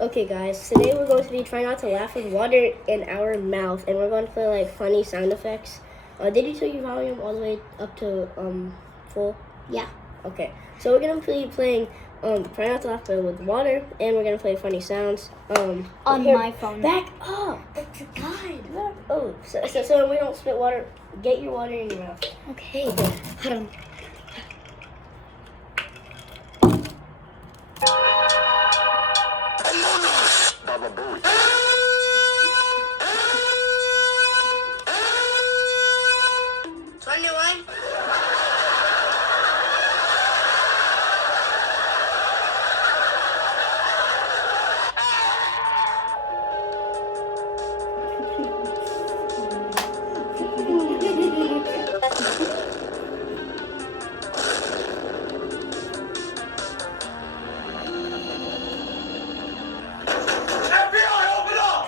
Okay, guys, today we're going to be trying not to laugh with water in our mouth, and we're going to play like funny sound effects. Did you turn your volume all the way up to full? Yeah. Okay, so we're gonna be playing try not to laugh with water, and we're gonna play funny sounds. On here, my phone. Back up. That's a guide. Oh, so we don't spit water. Get your water in your mouth. Okay. Hold on. Baba Booey. FBI, open up!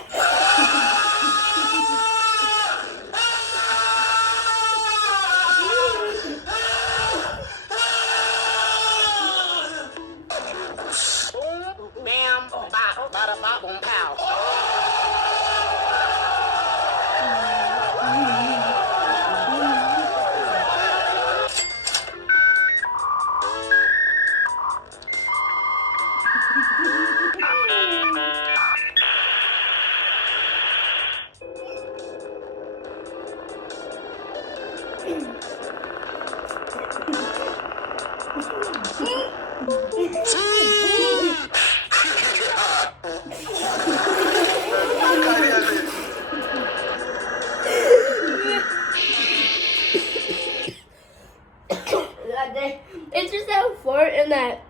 Boom, bam, bop, bada, bop, boom, pow. It's just that fart and that.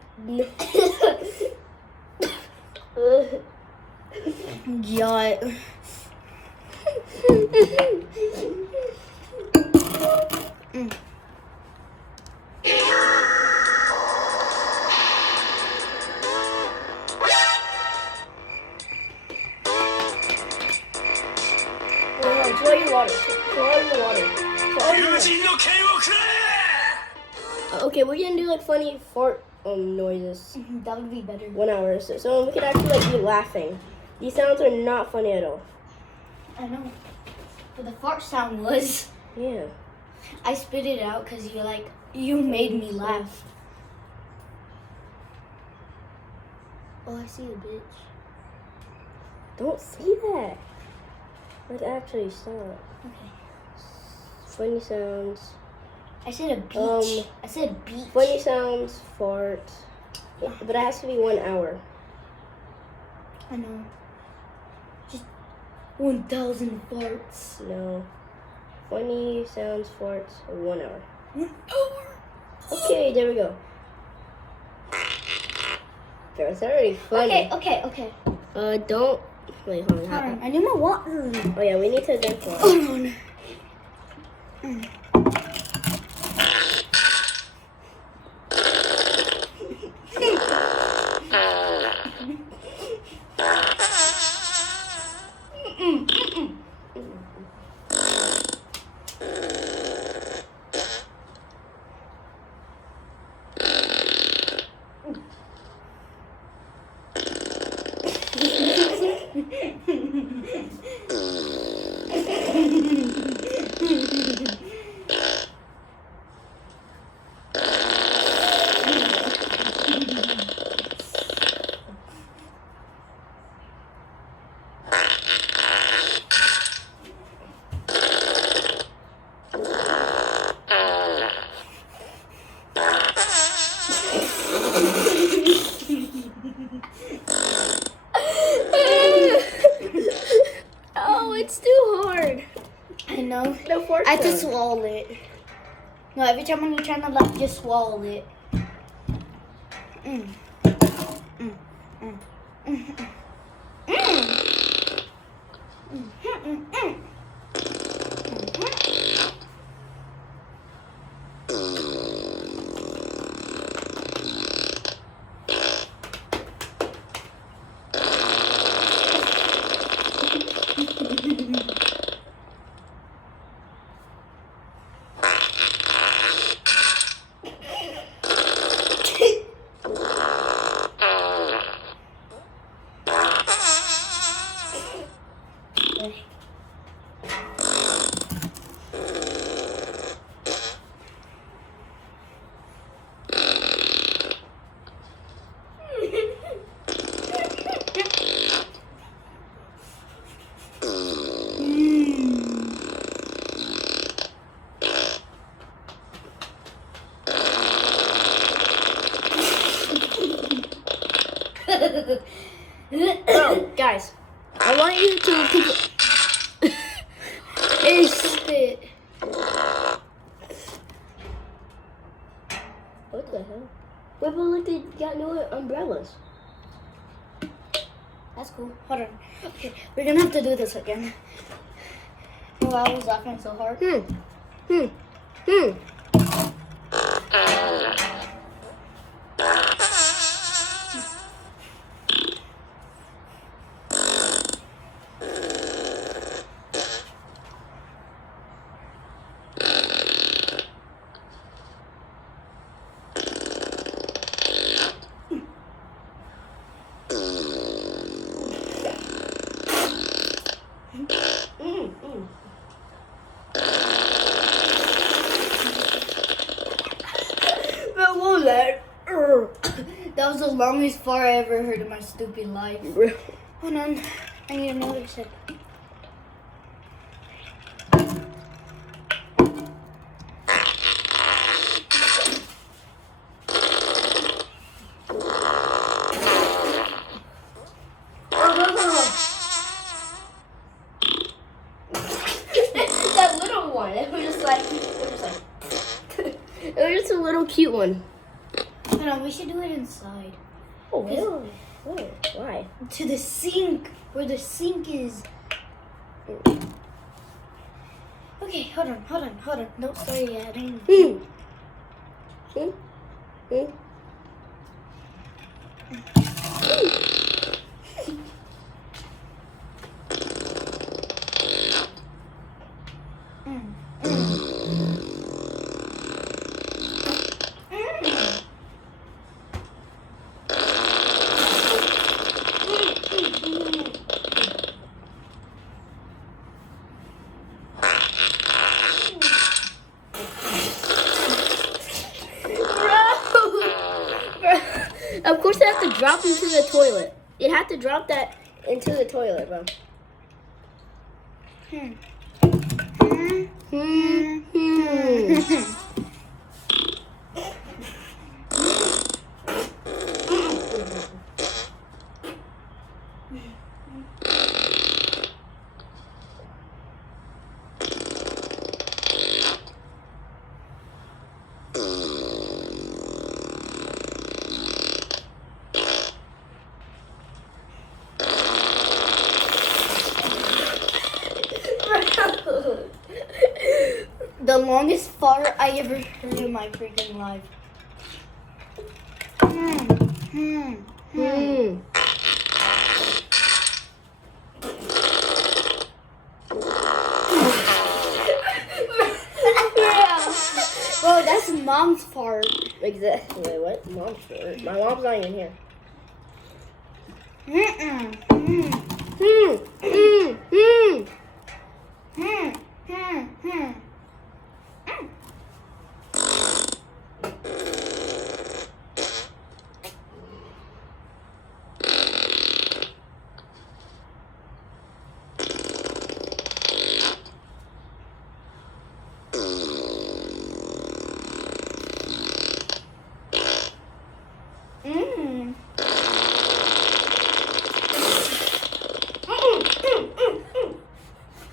Yacht. Throw your water. Throw your water. Throw your water. Okay, we're gonna do like funny fart noises. That would be better. 1 hour, so we could actually like be laughing. These sounds are not funny at all. I know. But the fart sound was. Yeah. I spit it out because you made me laugh. Oh, I see a bitch. Don't say that. Let's actually stop. Okay. Funny sounds. I said a beach. I said beach. Funny sounds, fart. But it has to be 1 hour. I know. Just 1,000 farts. No. Funny sounds, farts, 1 hour. 1 hour. Okay, there we go. That's already funny. Okay. Don't. Wait, hold on. Hold on. I need my water. Oh, yeah, we need to drink water. Hold on. Oh, it's too hard. I know. No fart I have to sound. swallow it. No, every time when you're trying to laugh, just swallow it. kidding. Oh, guys, I want you to take Spit. What the hell? Wait, but look, they got new umbrellas. That's cool. Hold on. Okay, we're gonna have to do this again. Oh, I was laughing so hard. That was the longest fart I ever heard in my stupid life. Hold on. I need another sip. That little one. It was just like, it was just a little cute one. Hold on, we should do it inside. Oh, really? Oh, why? To the sink, where the sink is. Okay, hold on. Don't start yet. Of course, it has to drop into the toilet. It had to drop that into the toilet, bro. The longest fart I ever heard in my freaking life. Bro, that's mom's fart. Exactly. Wait, what? Mom's fart. My mom's not even here.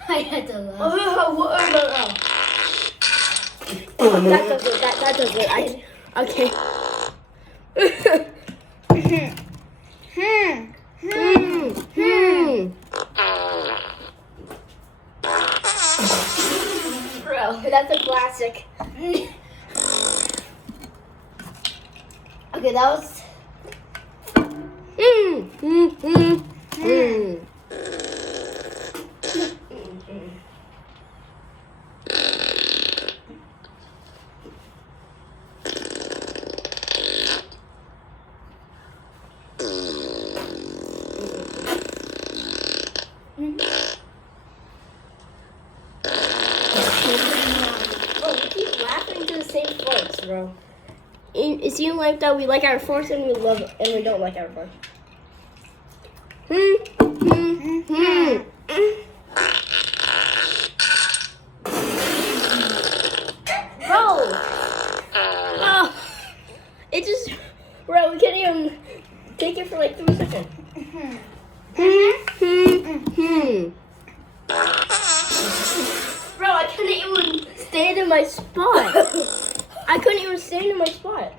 I had to laugh. That does it. That does it. Okay. Bro, that's a classic. Okay, that was. seem like that we like our force and we love it, and we don't like our force. Bro! Oh, it just, bro, we can't even take it for like 3 seconds. Bro, I couldn't even stand in my spot. I couldn't even stand in my spot.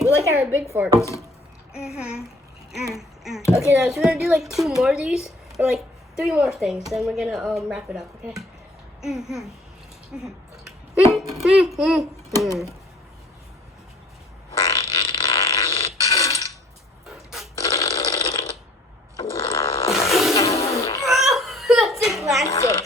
We like our big forks. Okay, now so we're gonna do like 2 more of these, or like 3 more things, then we're gonna wrap it up. Okay. That's a classic.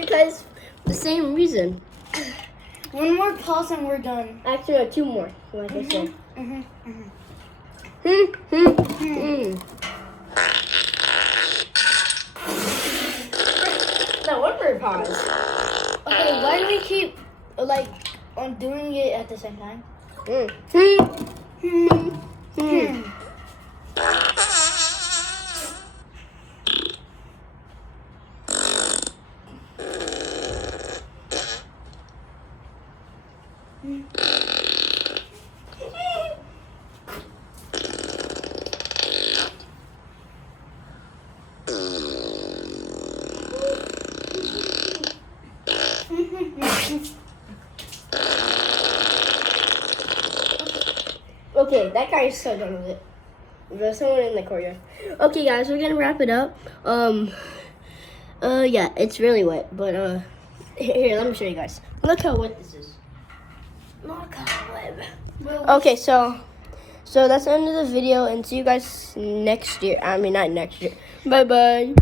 Because the same reason. One more pause and we're done. Actually, 2 more, like I said. No, one more pause. Okay, why do we keep like on doing it at the same time? Okay, that guy is so done with it. There's someone in the courtyard. Okay, guys, we're gonna wrap it up. Yeah, it's really wet, but here, let me show you guys. Look how wet this is. Look how wet. Okay, so that's the end of the video, and see you guys next year. I mean, not next year. Bye bye.